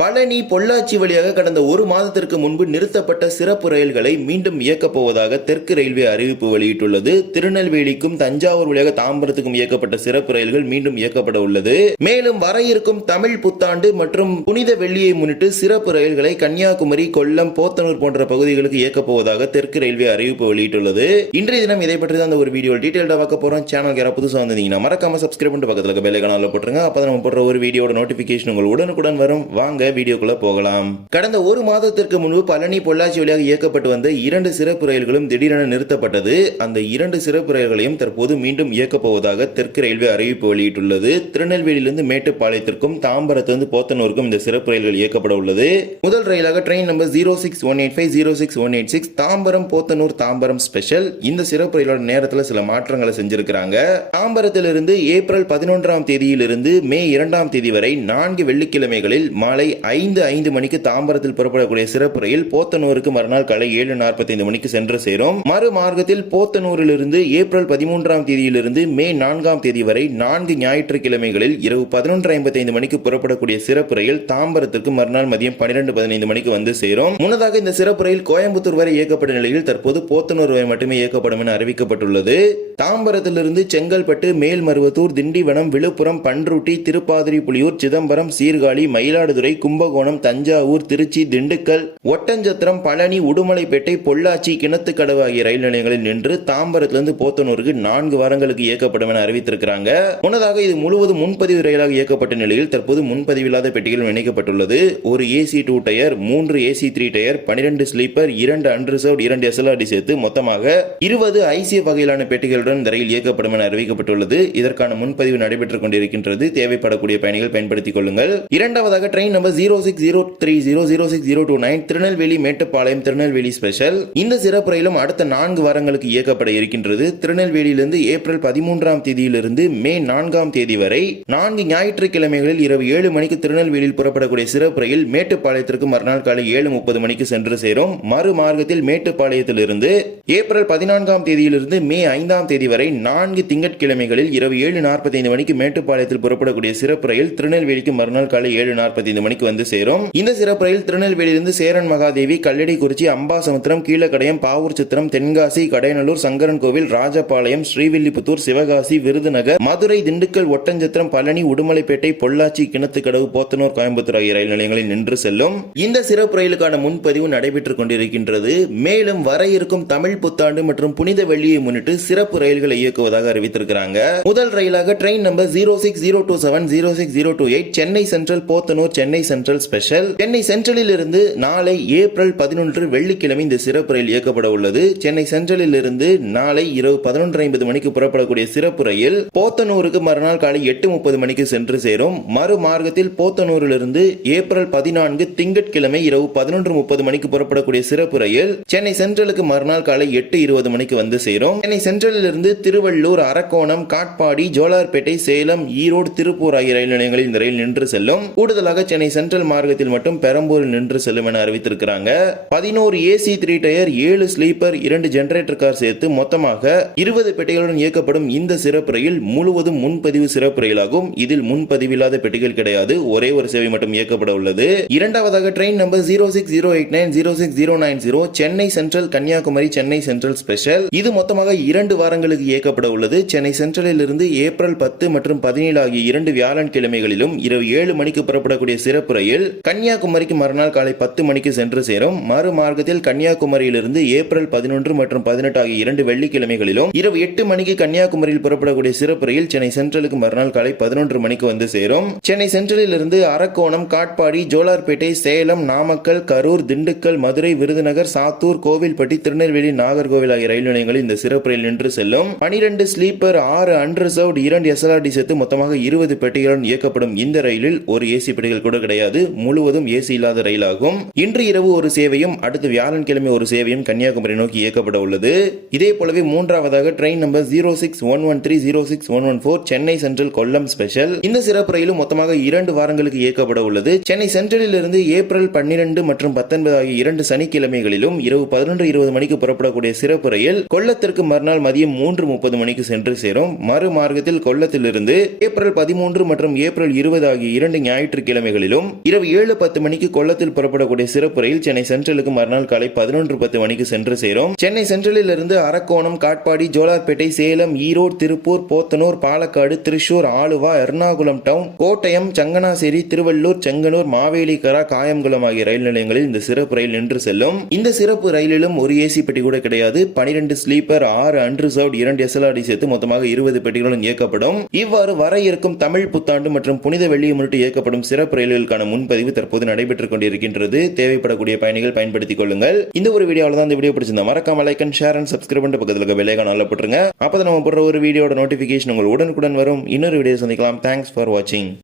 பழனி பொள்ளாச்சி வழியாக கடந்த ஒரு மாதத்திற்கு முன்பு நிறுத்தப்பட்ட சிறப்பு ரயில்களை மீண்டும் இயக்கப் போவதாக தெற்கு ரயில்வே அறிவிப்பு வெளியிட்டுள்ளது. திருநெல்வேலிக்கும் தஞ்சாவூர் வழியாக தாம்பரத்துக்கும் இயக்கப்பட்ட சிறப்பு ரயில்கள் மீண்டும் இயக்கப்பட உள்ளது. மேலும் வர இருக்கும் தமிழ் புத்தாண்டு மற்றும் புனித வெள்ளியை முன்னிட்டு சிறப்பு ரயில்களை கன்னியாகுமரி கொல்லம் போத்தனூர் போன்ற பகுதிகளுக்கு இயக்கப் போவதாக தெற்கு ரயில்வே அறிவிப்பு வெளியிட்டுள்ளது. இன்றைய தினம் இதை பற்றி தான் அந்த ஒரு வீடியோ டீட்டெயில்டா பார்க்க போறோம். சேனல் யாராவது புதுசாக வந்தீங்கன்னா மறக்காம சப்ஸ்கிரைப் பண்ணிட்டு பக்கத்தில் பெல் கனால போட்டுருங்க. அப்போ நம்ம போடுற ஒரு வீடியோட நோட்டிபிகேஷன் உங்களுக்கு உடனுக்குடன் வரும். வாங்க வீடியோக்குள்ள போகலாம். கடந்த ஒரு மாதத்திற்கு முன்பு பழனி பொள்ளாச்சி வழியாக இயக்கப்பட்டு வந்த இரண்டு சிறப்பு ரயில்களும் திடீரென நிறுத்தப்பட்டது. அந்த இரண்டு சிறப்பு ரயில்களையும் தற்போது மீண்டும் இயக்கப் போவதாக தெற்கு ரயில்வே அறிவிப்பு வெளியிட்டுள்ளது. திருநெல்வேலியிலிருந்து மேட்டுப்பாளையத்திற்கும் தாம்பரத்திலிருந்து போத்தனூருக்கும் இந்த சிறப்பு ரயில்கள் இயக்கப்பட உள்ளது. முதல் ரயிலாக train number zero six one eight five zero six one eight six Tambaram Podanur Tambaram special. இந்த சிறப்பு ரயிலோட நேரத்தில் சில மாற்றங்களை செஞ்சிருக்கிறாங்க. தாம்பரத்திலிருந்து ஏப்ரல் பதினொன்றாம் தேதியிலிருந்து மே இரண்டாம் தேதி வரை நான்கு வெள்ளிக்கிழமைகளில் மாலை ஐந்து ஐந்து மணிக்கு தாம்பரத்தில் புறப்படக்கூடிய சிறப்பு ரயில் போத்தனூருக்கு மறுநாள் காலை ஏழு நாற்பத்தைந்து மணிக்கு சென்று சேரும். மறு மார்க்கத்தில் போத்தனூரிலிருந்து ஏப்ரல் பதிமூன்றாம் தேதியிலிருந்து மே நான்காம் தேதி வரை நான்கு ஞாயிற்றுக்கிழமைகளில் இரவு பதினொன்று ஐம்பத்தைந்து மணிக்கு புறப்படக்கூடிய சிறப்பு ரயில் தாம்பரத்திற்கு மறுநாள் மதியம் பன்னிரண்டு பதினைந்து மணிக்கு வந்து சேரும். முன்னதாக இந்த சிறப்பு ரயில் கோயம்புத்தூர் வரை இயக்கப்பட்ட நிலையில் தற்போது போத்தனூர் வரை மட்டுமே இயக்கப்படும் என அறிவிக்கப்பட்டுள்ளது. தாம்பரத்திலிருந்து செங்கல்பட்டு மேல்மருவத்தூர் திண்டிவனம் விழுப்புரம் பன்ருட்டி திருப்பாதிரி புலியூர் சிதம்பரம் சீர்காழி மயிலாடுதுறை கும்பகோணம் தஞ்சாவூர் திருச்சி திண்டுக்கல் ஒட்டஞ்சத்திரம் பழனி உடுமலைப்பேட்டை பொள்ளாச்சி கிணத்துக்கடவு ஆகிய ரயில் நிலையங்களில் நின்று தாம்பரத்திலிருந்து போத்தனூருக்கு நான்கு வாரங்களுக்கு இயக்கப்படும் என அறிவித்திருக்கிறாங்க. முன்னதாக இது முழுவதும் முன்பதிவு ரயிலாக இயக்கப்பட்ட நிலையில் தற்போது முன்பதிவில்லாத பெட்டிகள் இணைக்கப்பட்டுள்ளது. ஒரு ஏசி டூ டயர் மூன்று ஏசி த்ரீ டயர் பனிரெண்டு ஸ்லீப்பர் இரண்டு அன்ரிசர்வ் இரண்டு எஸ்எல்ஆர்டி சேர்த்து மொத்தமாக இருபது ஐசிஎஃப் வகையிலான பெட்டிகளுடன் இந்த ரயில் இயக்கப்படும் என அறிவிக்கப்பட்டுள்ளது. இதற்கான முன்பதிவு நடைபெற்றுக் கொண்டிருக்கின்றது. தேவைப்படக்கூடிய பயணிகள் பயன்படுத்திக் கொள்ளுங்கள். இரண்டாவதாக train number zero six zero three zero zero six zero two nine Tirunelveli Mettupalayam Tirunelveli special இந்த சிறப்பு ரயிலும் அடுத்த நான்கு வாரங்களுக்கு இயக்கப்பட இருக்கின்றது. திருநெல்வேலியிலிருந்து ஏப்ரல் பதிமூன்றாம் தேதியிலிருந்து மே நான்காம் தேதி வரை நான்கு ஞாயிற்றுக்கிழமைகளில் இரவு ஏழு மணிக்கு திருநெல்வேலியில் புறப்படக்கூடிய சிறப்பு ரயில் மேட்டுப்பாளையத்திற்கு மறுநாள் காலை ஏழு முப்பது மணிக்கு சென்று சேரும். மறு மார்க்கத்தில் மேட்டுப்பாளையத்திலிருந்து ஏப்ரல் பதினான்காம் தேதியிலிருந்து மே ஐந்தாம் தேதி வரை நான்கு திங்கட்கிழமைகளில் இரவு ஏழு நாற்பத்தைந்து மணிக்கு மேட்டுப்பாளையத்தில் புறப்படக்கூடிய சிறப்பு ரயில் திருநெல்வேலிக்கு மறுநாள் காலை ஏழு நாற்பத்தைந்து மணிக்கு வந்து சேரும். இந்த சிறப்பு ரயில் திருநெல்வேலியிலிருந்து சேரன் மகாதேவி கல்லடிக்குறிச்சி அம்பாசமுத்திரம் கீழக்கடையம் பாவூர் சித்திரம் தென்காசி கடையநல்லூர் சங்கரன் கோவில் ராஜபாளையம் ஸ்ரீவில்லிபுத்தூர் சிவகாசி விருதுநகர் மதுரை திண்டுக்கல் ஒட்டஞ்சத்திரம் பழனி உடுமலைப்பேட்டை பொள்ளாச்சி கிணத்துக்கடவு போத்தனூர் கோயம்புத்தூர் ஆகிய ரயில் நிலையங்களில் நின்று செல்லும். இந்த சிறப்பு ரயிலுக்கான முன்பதிவு நடைபெற்றுக் கொண்டிருக்கின்றது. மேலும் வர இருக்கும் தமிழ் புத்தாண்டு மற்றும் புனித வெள்ளியை முன்னிட்டு சிறப்பு ரயில்களை இயக்குவதாக அறிவித்திருக்கிறாங்க. முதல் ரயிலாக train number zero six zero two seven zero six zero two eight Chennai Central Podanur Chennai Central special. Chennai சென்ட்ரலில் இருந்து நாளை ஏப்ரல் பதினொன்று வெள்ளிக்கிழமை இந்த சிறப்பு ரயில் இயக்கப்பட உள்ளது. சென்னை சென்ட்ரலில் இருந்து நாளை இரவு பதினொன்று ஐம்பது மணிக்கு புறப்படக்கூடிய சிறப்பு ரயில் போத்தனூருக்கு மறுநாள் காலை எட்டு முப்பது மணிக்கு சென்று சேரும். மறு மார்க்கத்தில் போத்தனூரிலிருந்து ஏப்ரல் பதினான்கு திங்கட்கிழமை இரவு பதினொன்று முப்பது மணிக்கு புறப்படக்கூடிய சிறப்பு ரயில் சென்னை சென்ட்ரலுக்கு மறுநாள் காலை எட்டு இருபது மணிக்கு வந்து சேரும். சென்னை சென்ட்ரலில் இருந்து திருவள்ளூர் அரக்கோணம் காட்பாடி ஜோலார்பேட்டை சேலம் ஈரோடு திருப்பூர் ஆகிய ரயில் நிலையங்களில் இந்த ரயில் நின்று செல்லும். கூடுதலாக சென்னை சென்ட்ரல் மார்க்கத்தில் மட்டும் பெரம்பூரில் நின்று செல்லும் என அறிவித்திருக்கிறாங்க. பதினோரு ஏசி த்ரீ டயர் ஏழு ஸ்லீப்பர் இரண்டு ஜெனரேட்டர் கார் சேர்த்து மொத்தமாக இருபது பெட்டிகளுடன் இயக்கப்படும் இந்த சிறப்பு ரயில் முழுவதும் முன்பதிவு சிறப்பு ரயிலாகும் இதில் முன்பதிவில்லாத பெட்டிகள் கிடையாது. ஒரே ஒரு சேவை மட்டும் இயக்கப்பட உள்ளது. இரண்டாவதாக train number zero six zero eight nine zero six zero nine zero Chennai Central Kanniyakumari Chennai Central special இது மொத்தமாக இரண்டு வாரங்களுக்கு இயக்கப்பட உள்ளது. சென்னை சென்ட்ரலில் இருந்து ஏப்ரல் பத்து மற்றும் பதினேழு ஆகிய இரண்டு வியாழன் கிழமைகளிலும் இரவு ஏழு மணிக்கு புறப்படக்கூடிய சிறப்பு ரயில் கன்னியாகுமரிக்கு மறுநாள் காலை பத்து மணிக்கு சென்று சேரும். மறு மார்க்கத்தில் கன்னியாகுமரியிலிருந்து ஏப்ரல் பதினொன்று மற்றும் பதினெட்டு ஆகிய இரண்டு வெள்ளிக்கிழமைகளிலும் இரவு எட்டு மணிக்கு கன்னியாகுமரியில் புறப்படக்கூடிய சிறப்பு ரயில் சென்னை சென்ட்ரலுக்கு மறுநாள் காலை பதினொன்று மணிக்கு வந்து சேரும். சென்னை சென்ட்ரலில் இருந்து அரக்கோணம் காட்பாடி ஜோலார்பேட்டை சேலம் நாமக்கல் கரூர் திண்டுக்கல் மதுரை விருதுநகர் சாத்தூர் கோவில்பட்டி திருநெல்வேலி நாகர்கோவில் ஆகிய ரயில் நிலையங்களில் இந்த சிறப்பு ரயில் நின்று செல்லும். பனிரெண்டு ஸ்லீப்பர் ஆறு அன்ரிசர்வ்டு இரண்டு எஸ்எல்ஆர்டி சேர்த்து மொத்தமாக இருபது பெட்டிகளுடன் இயக்கப்படும் இந்த ரயிலில் ஒரு ஏசி பெட்டிகள் கூட கிடையாது. முழுவதும் ஏசி இல்லாத ரயிலாகும். இன்று இரவு ஒரு சேவையும் அடுத்து வியாழன்கிழமை ஒரு சேவையும் கன்னியாகுமரி நோக்கி இயக்கப்பட உள்ளது. இதே போலவே மூன்றாவதாக train number zero six one one three zero six one one four Chennai Central Kollam special. இந்த சிறப்பு ரயிலும் மொத்தமாக இரண்டு வாரங்களுக்கு இயக்கப்பட உள்ளது. சென்னை சென்ட்ரலில் இருந்து ஏப்ரல் பன்னிரண்டு மற்றும் பத்தொன்பது ஆகிய இரண்டு சனிக்கிழமைகளிலும் இரவு பதினொன்று இருபது மணிக்கு புறப்படக்கூடிய சிறப்பு ரயில் கொல்லத்திற்கு மறுநாள் மதியம் மூன்று முப்பது மணிக்கு சென்று சேரும். மறு மார்க்கத்தில் கொல்லத்திலிருந்து ஏப்ரல் பதிமூன்று மற்றும் ஏப்ரல் இருபது ஆகிய இரண்டு ஞாயிற்றுக்கிழமைகளிலும் இரவு ஏழு பத்து மணிக்கு கொல்லத்தில் புறப்படக்கூடிய சிறப்பு ரயில் சென்னை சென்ட்ரலுக்கு மறுநாள் காலை பதினொன்று பத்து மணிக்கு சென்று சேரும். சென்னை சென்ட்ரலில் இருந்து அரக்கோணம் காட்பாடி ஜோலார்பேட்டை சேலம் ஈரோடு திருப்பூர் போத்தனூர் பாலக்காடு திருச்சூர் ஆலுவா எர்ணாகுளம் டவுன் கோட்டயம் சங்கனாசேரி திருவள்ளூர் செங்கனூர் மாவேலிக்கரா காயம்குளம் ஆகிய ரயில் நிலையங்களில் இந்த சிறப்பு ரயில் நின்று செல்லும். இந்த சிறப்பு ரயிலிலும் ஒரு ஏசி பெட்டி கூட கிடையாது. பனிரெண்டு ஸ்லீப்பர் ஆறு அன்ரிசர்வ் இரண்டு எஸ்எல்ஆர்டி சேர்த்து மொத்தமாக இருபது பெட்டிகளும் இயக்கப்படும். இவ்வாறு வர இருக்கும் தமிழ் புத்தாண்டு மற்றும் புனித வெள்ளியை முன்னிட்டு இயக்கப்படும் சிறப்பு ரயில்களுக்கான முன்பதிவு தற்போது நடைபெற்றுக் கொண்டிருக்கின்றது. தேவைப்படக்கூடிய பயணிகள் பயன்படுத்திக் கொள்ளுங்கள். இந்த ஒரு வீடியோவில் தான் இந்த வீடியோ பிடிச்சிருந்தா மறக்காம like and share and subscribe பண்ணி பக்கத்தில் இருக்க வெள்ளைக்கான நல்ல போட்டுருங்க. அப்போ நம்ம போடுற ஒரு வீடியோட நோட்டிஃபிகேஷன் உங்களுக்கு உடனுக்குடன் வரும். இன்னொரு வீடியோ சந்திக்கலாம். தேங்க்ஸ் ஃபார் வாட்சிங்